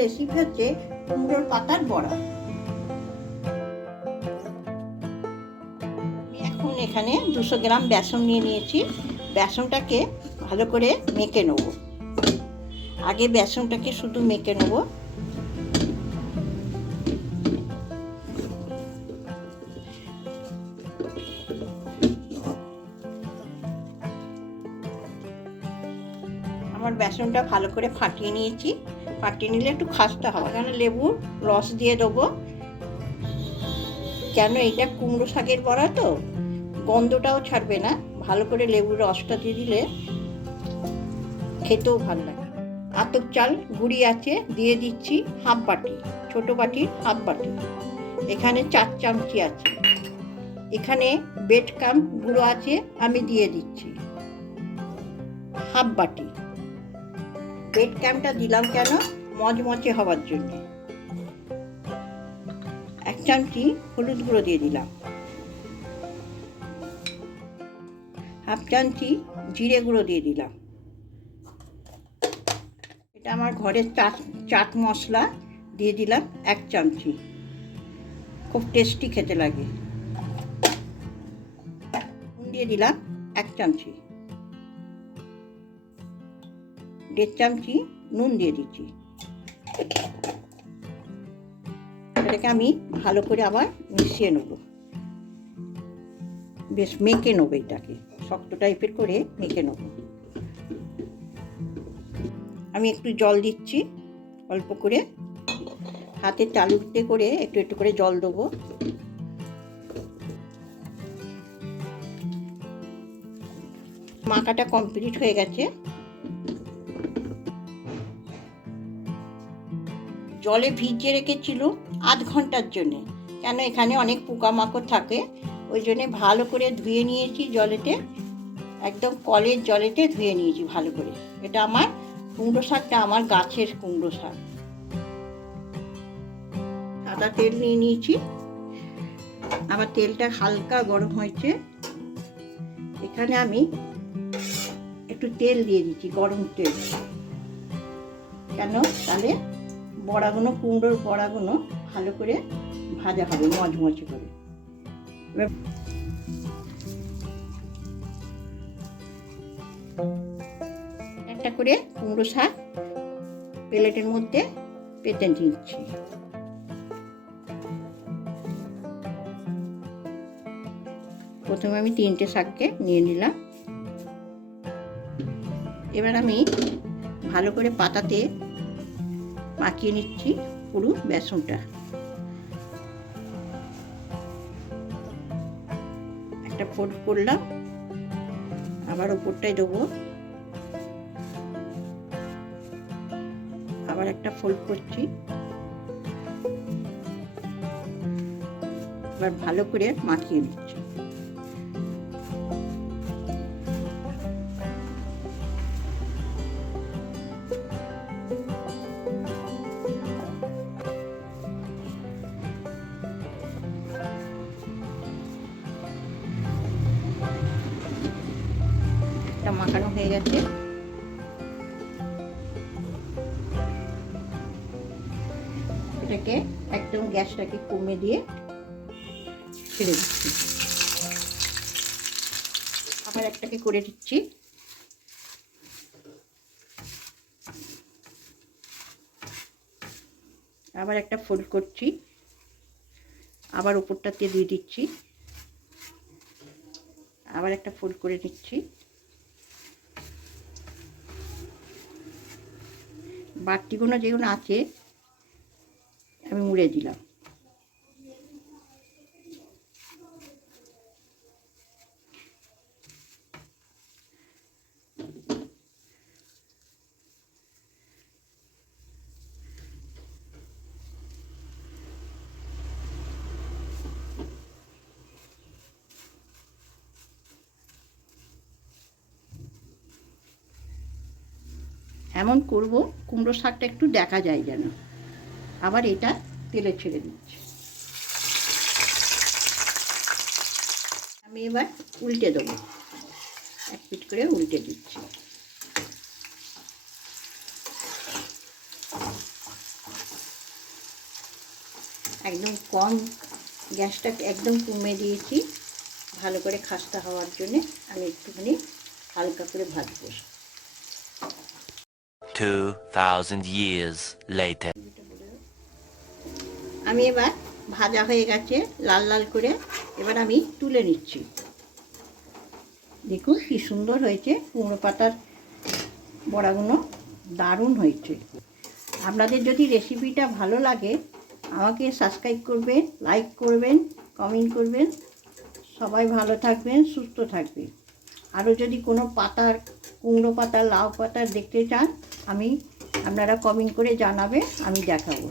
Recipe হচ্ছে কুমড়োর পাতার বড়া। আমি এখন এখানে 200 গ্রাম বেসন নিয়ে নিয়েছি। বেসনটাকে ভালো করে মেখে নেব। আগে বেসনটাকে শুধু মেখে নেব। আমার বেসনটা ভালো করে ফাটিয়ে নিয়েছি। ফাটিয়ে নিলে একটু খাস্তা হবে। এখানে লেবুর রস দিয়ে দেবো, কেন এটা কুমড়ো শাকের বড়া তো গন্ধটাও ছাড়বে না। ভালো করে লেবুর রসটা দিয়ে দিলে খেতেও ভালো লাগে। আতপ চাল গুঁড়ি আছে, দিয়ে দিচ্ছি হাফ বাটি, ছোট বাটির হাফ বাটি। এখানে 4 চামচি আছে। এখানে বেডকাম গুঁড়ো আছে, আমি দিয়ে দিচ্ছি হাফ বাটি। বেডকামটা দিলাম কেন, মচমচে হওয়ার জন্য। 1 চামচি হলুদ গুঁড়ো দিয়ে দিলাম, হাফ চামচি জিরে গুঁড়ো দিয়ে দিলাম। এটা আমার ঘরের চাট মশলা দিয়ে দিলাম 1 চামচি, খুব টেস্টি খেতে লাগে। দিয়ে দিলাম 1 চামচি, 1.5 চামচি নুন দিয়ে দিচ্ছি। এটাকে আমি ভালো করে আবার মিশিয়ে নেব, বেশ মেখে নেবো। এটাকে শক্ত টাইপের করে মেখে নেব। আমি একটু জল দিচ্ছি, অল্প করে হাতের তালুতে করে একটু একটু করে জল দেবো। মাখাটা কমপ্লিট হয়ে গেছে। জলে ভিজিয়ে রেখেছিল আধ ঘন্টার জন্যে, কেন এখানে অনেক পোকামাকড় থাকে, ওই জন্যে ভালো করে ধুয়ে নিয়েছি জলেতে, একদম কলের জলেতে ধুয়ে নিয়েছি ভালো করে। এটা আমার কুমড়ো শাকটা আমার গাছের কুমড়ো শাক। সাদা তেল নিয়ে নিয়েছি, আবার তেলটা হালকা গরম হয়েছে। এখানে আমি একটু তেল দিয়ে দিচ্ছি, গরম তেল, কেন তাহলে বড়াগুলো, কুমড়োর বড়াগুলো ভালো করে ভাজা হবে মচমচে করে। একটা করে কুমড়ো শাক প্লেটের মধ্যে পেতে নিচ্ছি। প্রথমে আমি 3টে শাককে নিয়ে নিলাম। এবার আমি ভালো করে পাতাতে মাখিয়ে নিচ্ছি পুরো বেসনটা। একটা ফোল্ড করলাম, আবার উপরটাই দেবো, আবার একটা ফোল্ড করছি। এবার ভালো করে মাখিয়ে নিচ্ছি। মাখানো হয়ে গেছে। এটাকে একদম গ্যাসটাকে কমে দিয়ে ছেড়ে দিচ্ছি। আবার একটাকে করে দিচ্ছি। আবার একটা ফোল্ড করছি, আবার উপরটাতে দিয়ে দিচ্ছি, আবার একটা ফোল্ড করে নিচ্ছি। বাটিগুলো যেগুলো আছে আমি মুড়ে দিলাম। এমন করব কুমড়ো শাকটা একটু দেখা যায় যেন। আবার এটা তেলে ছেড়ে দিচ্ছি। আমি এবার উল্টে দেবো, এক পিঠ করে উল্টে দিচ্ছি। একদম কম, গ্যাসটা একদম কমে দিয়েছি ভালো করে খাস্তা হওয়ার জন্যে। আমি একটুখানি হালকা করে ভাজবো। 2000 years later. আমি এবার ভাজা হয়ে গেছে লাল লাল করে, এবার আমি তুলে নিচ্ছি। দেখুন কি সুন্দর হয়েছে কুমড়ো পাতার বড়াগুলো, দারুণ হয়েছে। আপনাদের যদি রেসিপিটা ভালো লাগে আমাকে সাবস্ক্রাইব করবেন, লাইক করবেন, কমেন্ট করবেন। সবাই ভালো থাকবেন, সুস্থ থাকবেন। আরও যদি কোনো পাতার, কুমড়ো পাতা, লাউ পাতার দেখতে চান আপনারা কমেন্ট করে জানাবেন, আমি দেখাবো।